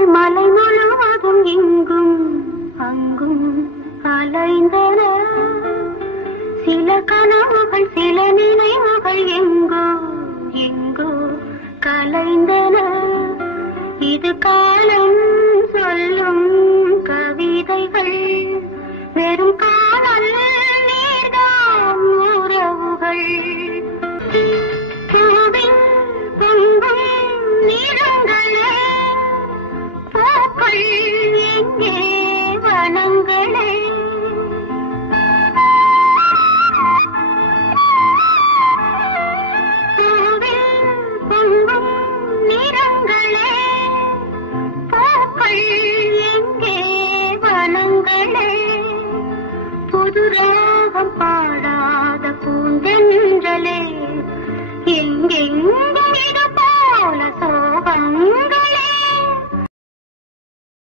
கனவுகள் மலை முழுவதும் இங்கும் அங்கும் அலைந்தன. சில கனவுகள் சில நினைவுகள் எங்கோ எங்கோ கலைந்தன. இது காலம் சொல்லும் கவிதைகள், வெறும் காதல் நீர்தான் உறவுகள்.